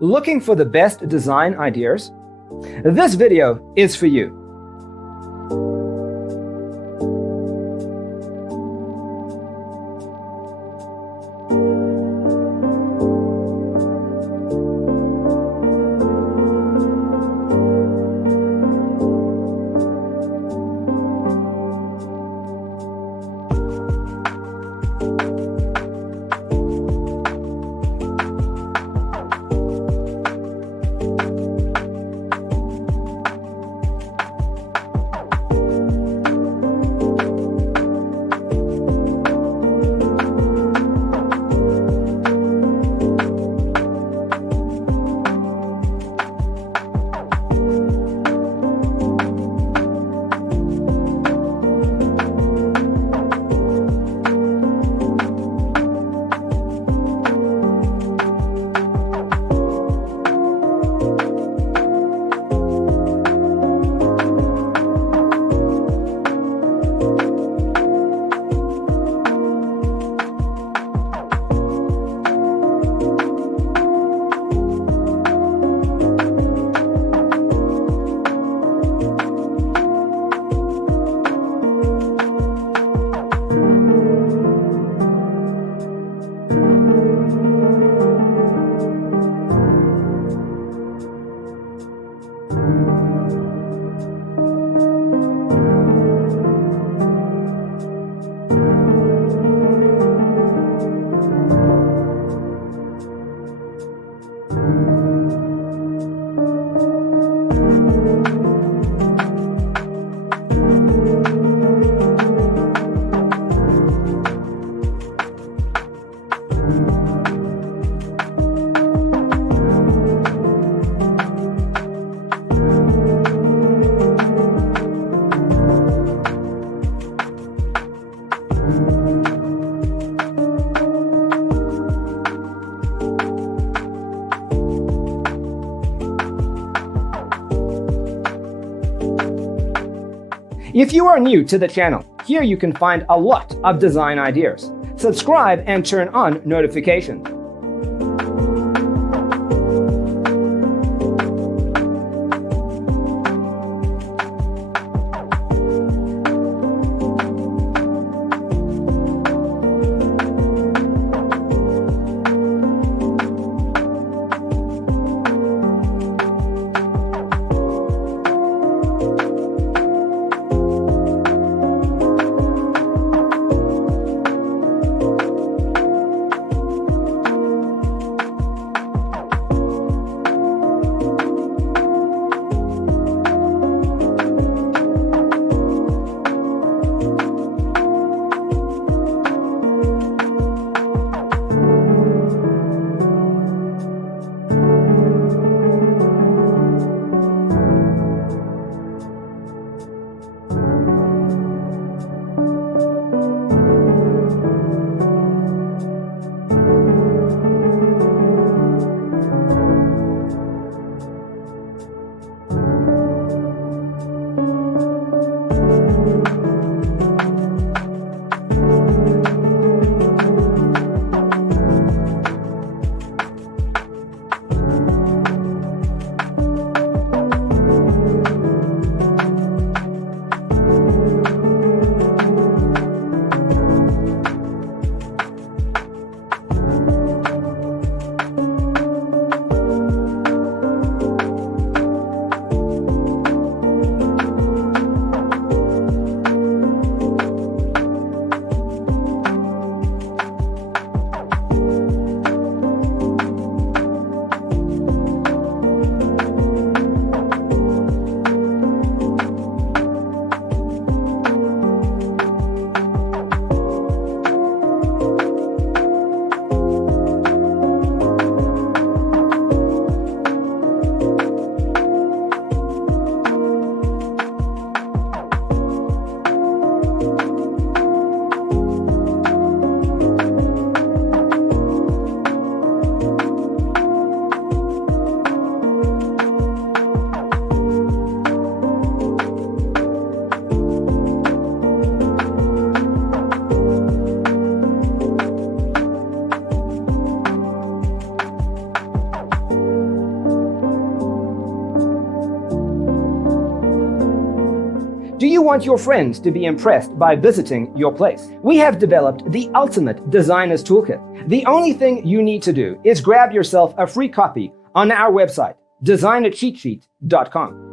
Looking for the best design ideas? This video is for you. If you are new to the channel, here you can find a lot of design ideas. Subscribe and turn on notifications. Do you want your friends to be impressed by visiting your place? We have developed the ultimate designer's toolkit. The only thing you need to do is grab yourself a free copy on our website, designercheatsheet.com.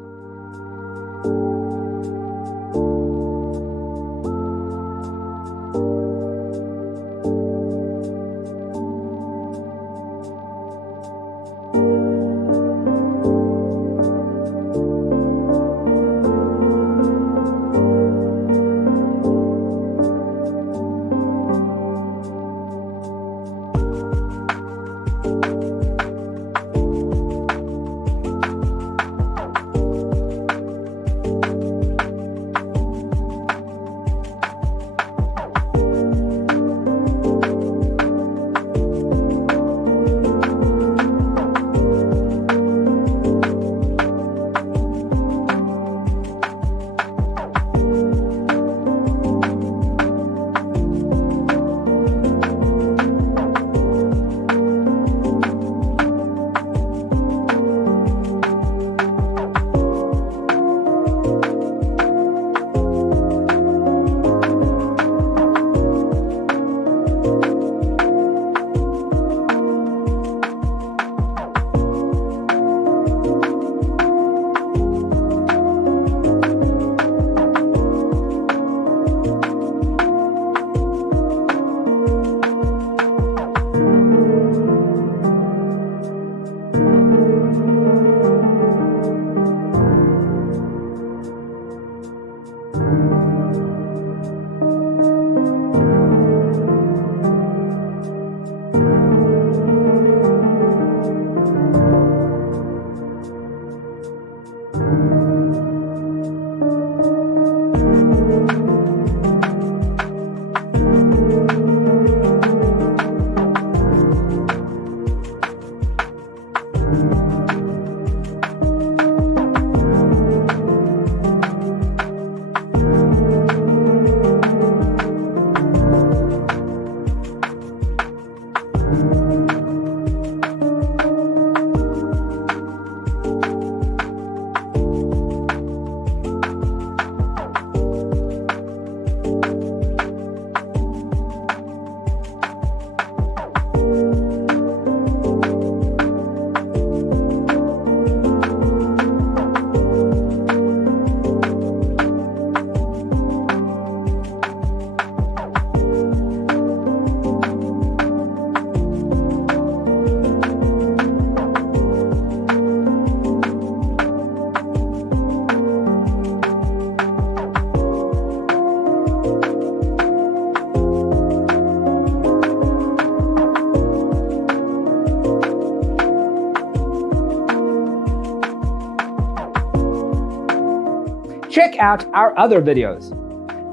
Check out our other videos.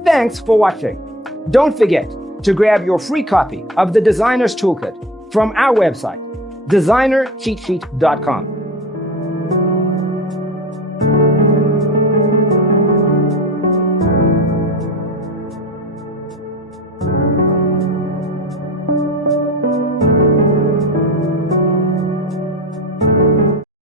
Thanks for watching. Don't forget to grab your free copy of the Designer's Toolkit from our website, designercheatsheet.com.